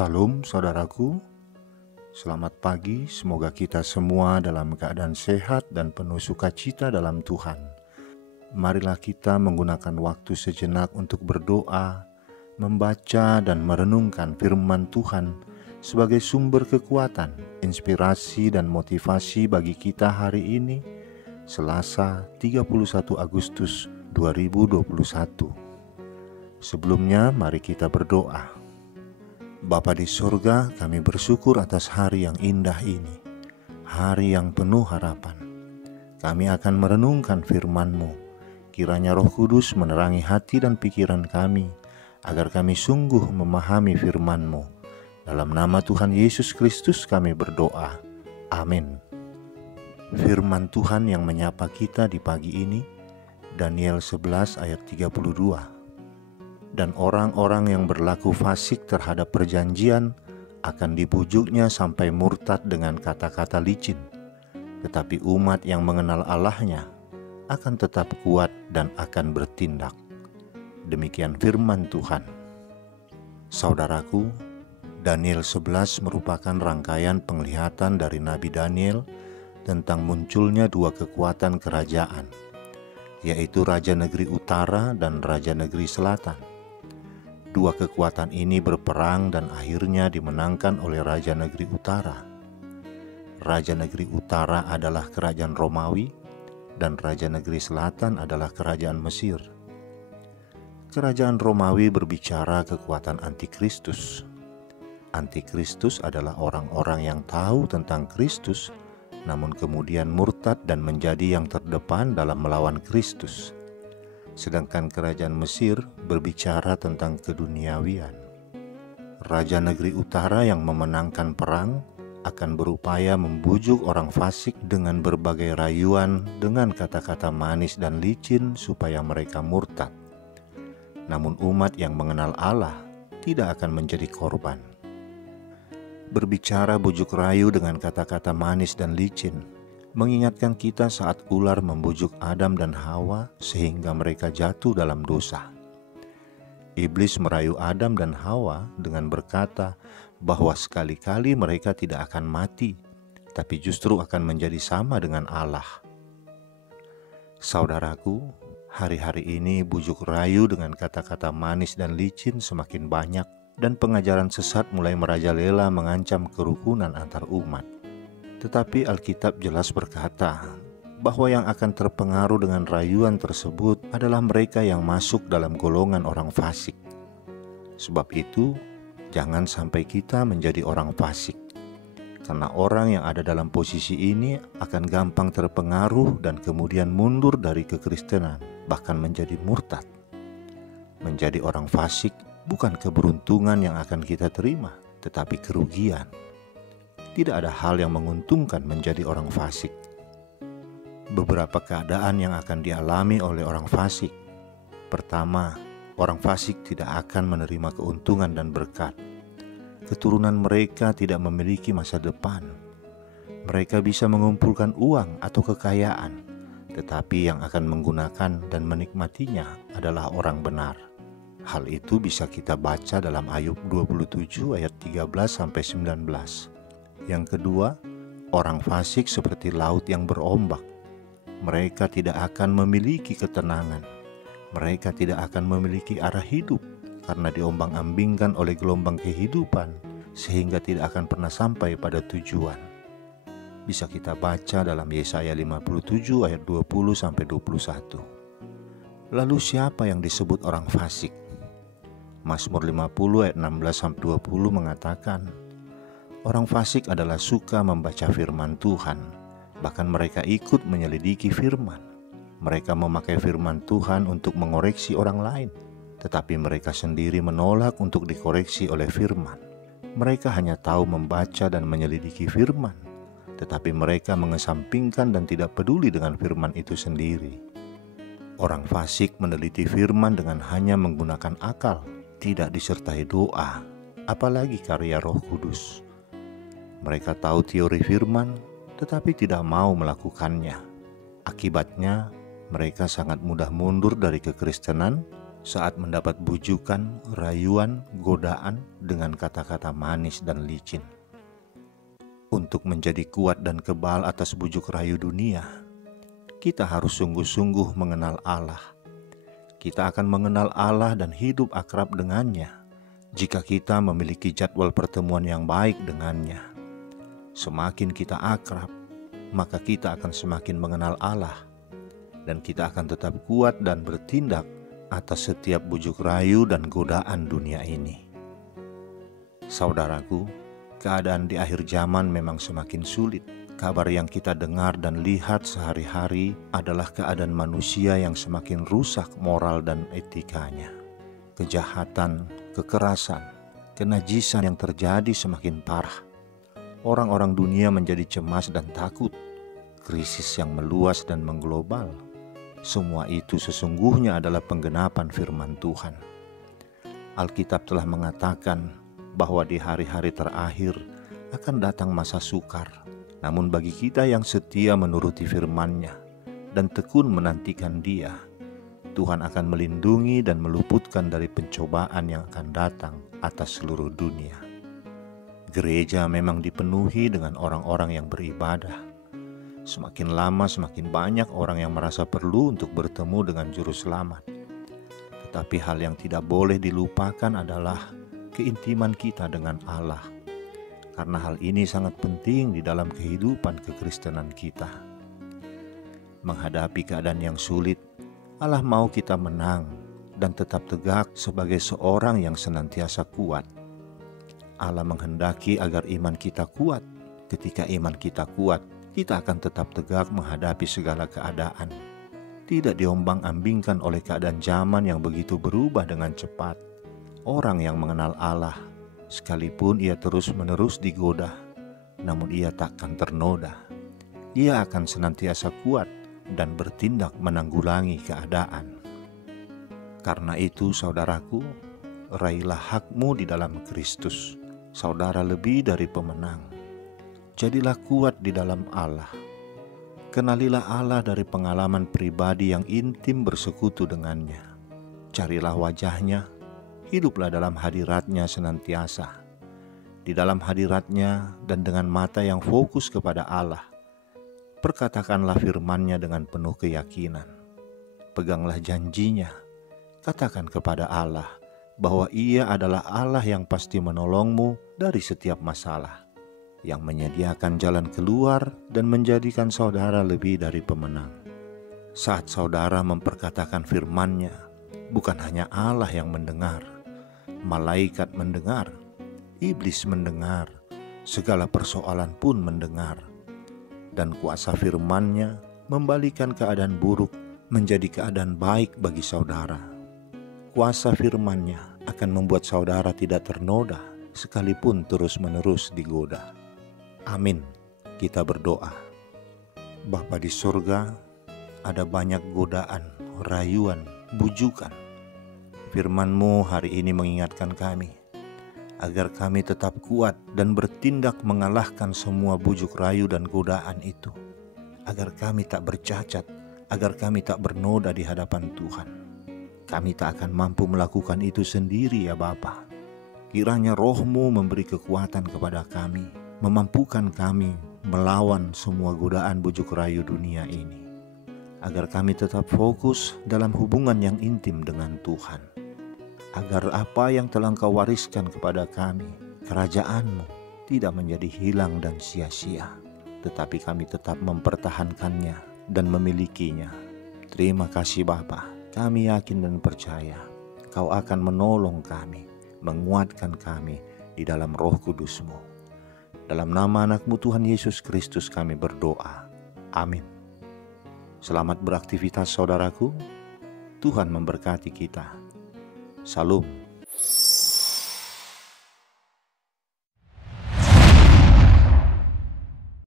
Salam saudaraku, selamat pagi, semoga kita semua dalam keadaan sehat dan penuh sukacita dalam Tuhan. Marilah kita menggunakan waktu sejenak untuk berdoa, membaca dan merenungkan firman Tuhan sebagai sumber kekuatan, inspirasi dan motivasi bagi kita hari ini, Selasa 31 Agustus 2021. Sebelumnya mari kita berdoa. Bapa di surga, kami bersyukur atas hari yang indah ini, hari yang penuh harapan. Kami akan merenungkan firman-Mu. Kiranya Roh Kudus menerangi hati dan pikiran kami, agar kami sungguh memahami firman-Mu. Dalam nama Tuhan Yesus Kristus kami berdoa. Amin. Firman Tuhan yang menyapa kita di pagi ini, Daniel 11 ayat 32. Dan orang-orang yang berlaku fasik terhadap perjanjian akan dibujuknya sampai murtad dengan kata-kata licin. Tetapi umat yang mengenal Allahnya akan tetap kuat dan akan bertindak. Demikian firman Tuhan. Saudaraku, Daniel 11 merupakan rangkaian penglihatan dari Nabi Daniel tentang munculnya dua kekuatan kerajaan, yaitu Raja Negeri Utara dan Raja Negeri Selatan. Dua kekuatan ini berperang dan akhirnya dimenangkan oleh Raja Negeri Utara. Raja Negeri Utara adalah kerajaan Romawi dan Raja Negeri Selatan adalah kerajaan Mesir. Kerajaan Romawi berbicara kekuatan antikristus. Antikristus adalah orang-orang yang tahu tentang Kristus, namun kemudian murtad dan menjadi yang terdepan dalam melawan Kristus. Sedangkan kerajaan Mesir berbicara tentang keduniawian. Raja Negeri Utara yang memenangkan perang akan berupaya membujuk orang fasik dengan berbagai rayuan dengan kata-kata manis dan licin supaya mereka murtad. Namun umat yang mengenal Allah tidak akan menjadi korban. Berbicara bujuk rayu dengan kata-kata manis dan licin mengingatkan kita saat ular membujuk Adam dan Hawa sehingga mereka jatuh dalam dosa. Iblis merayu Adam dan Hawa dengan berkata bahwa sekali-kali mereka tidak akan mati, tapi justru akan menjadi sama dengan Allah. Saudaraku, hari-hari ini bujuk rayu dengan kata-kata manis dan licin semakin banyak dan pengajaran sesat mulai merajalela mengancam kerukunan antar umat. Tetapi Alkitab jelas berkata bahwa yang akan terpengaruh dengan rayuan tersebut adalah mereka yang masuk dalam golongan orang fasik. Sebab itu, jangan sampai kita menjadi orang fasik. Karena orang yang ada dalam posisi ini akan gampang terpengaruh dan kemudian mundur dari kekristenan, bahkan menjadi murtad. Menjadi orang fasik bukan keberuntungan yang akan kita terima, tetapi kerugian. Tidak ada hal yang menguntungkan menjadi orang fasik. Beberapa keadaan yang akan dialami oleh orang fasik. Pertama, orang fasik tidak akan menerima keuntungan dan berkat. Keturunan mereka tidak memiliki masa depan. Mereka bisa mengumpulkan uang atau kekayaan, tetapi yang akan menggunakan dan menikmatinya adalah orang benar. Hal itu bisa kita baca dalam Ayub 27 ayat 13-19. Yang kedua, orang fasik seperti laut yang berombak. Mereka tidak akan memiliki ketenangan. Mereka tidak akan memiliki arah hidup karena diombang-ambingkan oleh gelombang kehidupan sehingga tidak akan pernah sampai pada tujuan. Bisa kita baca dalam Yesaya 57 ayat 20-21. Lalu siapa yang disebut orang fasik? Mazmur 50 ayat 16-20 mengatakan, orang fasik adalah suka membaca firman Tuhan, bahkan mereka ikut menyelidiki firman. Mereka memakai firman Tuhan untuk mengoreksi orang lain, tetapi mereka sendiri menolak untuk dikoreksi oleh firman. Mereka hanya tahu membaca dan menyelidiki firman, tetapi mereka mengesampingkan dan tidak peduli dengan firman itu sendiri. Orang fasik meneliti firman dengan hanya menggunakan akal, tidak disertai doa, apalagi karya Roh Kudus. Mereka tahu teori firman, tetapi tidak mau melakukannya. Akibatnya, mereka sangat mudah mundur dari kekristenan saat mendapat bujukan, rayuan, godaan dengan kata-kata manis dan licin. Untuk menjadi kuat dan kebal atas bujuk rayu dunia, kita harus sungguh-sungguh mengenal Allah. Kita akan mengenal Allah dan hidup akrab dengannya jika kita memiliki jadwal pertemuan yang baik dengannya. Semakin kita akrab, maka kita akan semakin mengenal Allah, dan kita akan tetap kuat dan bertindak atas setiap bujuk rayu dan godaan dunia ini. Saudaraku, keadaan di akhir zaman memang semakin sulit. Kabar yang kita dengar dan lihat sehari-hari adalah keadaan manusia yang semakin rusak moral dan etikanya. Kejahatan, kekerasan, kenajisan yang terjadi semakin parah. Orang-orang dunia menjadi cemas dan takut. Krisis yang meluas dan mengglobal. Semua itu sesungguhnya adalah penggenapan firman Tuhan. Alkitab telah mengatakan bahwa di hari-hari terakhir akan datang masa sukar. Namun bagi kita yang setia menuruti firman-Nya dan tekun menantikan Dia, Tuhan akan melindungi dan meluputkan dari pencobaan yang akan datang atas seluruh dunia. Gereja memang dipenuhi dengan orang-orang yang beribadah. Semakin lama semakin banyak orang yang merasa perlu untuk bertemu dengan Juru Selamat. Tetapi hal yang tidak boleh dilupakan adalah keintiman kita dengan Allah. Karena hal ini sangat penting di dalam kehidupan kekristenan kita. Menghadapi keadaan yang sulit, Allah mau kita menang dan tetap tegak sebagai seorang yang senantiasa kuat. Allah menghendaki agar iman kita kuat. Ketika iman kita kuat, kita akan tetap tegak menghadapi segala keadaan. Tidak diombang-ambingkan oleh keadaan zaman yang begitu berubah dengan cepat. Orang yang mengenal Allah, sekalipun ia terus-menerus digoda, namun ia takkan ternoda. Ia akan senantiasa kuat dan bertindak menanggulangi keadaan. Karena itu, saudaraku, raihlah hakmu di dalam Kristus. Saudara lebih dari pemenang. Jadilah kuat di dalam Allah. Kenalilah Allah dari pengalaman pribadi yang intim bersekutu dengannya. Carilah wajahnya. Hiduplah dalam hadirat-Nya senantiasa. Di dalam hadirat-Nya dan dengan mata yang fokus kepada Allah, perkatakanlah firman-Nya dengan penuh keyakinan. Peganglah janji-Nya. Katakan kepada Allah bahwa Ia adalah Allah yang pasti menolongmu dari setiap masalah, yang menyediakan jalan keluar dan menjadikan saudara lebih dari pemenang. Saat saudara memperkatakan firman-Nya, bukan hanya Allah yang mendengar, malaikat mendengar, iblis mendengar, segala persoalan pun mendengar. Dan kuasa firman-Nya membalikan keadaan buruk menjadi keadaan baik bagi saudara. Kuasa firman-Nya akan membuat saudara tidak ternoda sekalipun terus-menerus digoda. Amin. Kita berdoa. Bapa di surga, ada banyak godaan, rayuan, bujukan. Firman-Mu hari ini mengingatkan kami agar kami tetap kuat dan bertindak mengalahkan semua bujuk rayu dan godaan itu, agar kami tak bercacat, agar kami tak bernoda di hadapan Tuhan. Kami tak akan mampu melakukan itu sendiri ya Bapa. Kiranya Roh-Mu memberi kekuatan kepada kami, memampukan kami melawan semua godaan bujuk rayu dunia ini, agar kami tetap fokus dalam hubungan yang intim dengan Tuhan. Agar apa yang telah Engkau wariskan kepada kami, kerajaan-Mu, tidak menjadi hilang dan sia-sia, tetapi kami tetap mempertahankannya dan memilikinya. Terima kasih Bapa, kami yakin dan percaya Kau akan menolong kami, menguatkan kami di dalam Roh Kudus-Mu. Dalam nama anak-Mu Tuhan Yesus Kristus kami berdoa. Amin. Selamat beraktivitas saudaraku. Tuhan memberkati kita. Salam.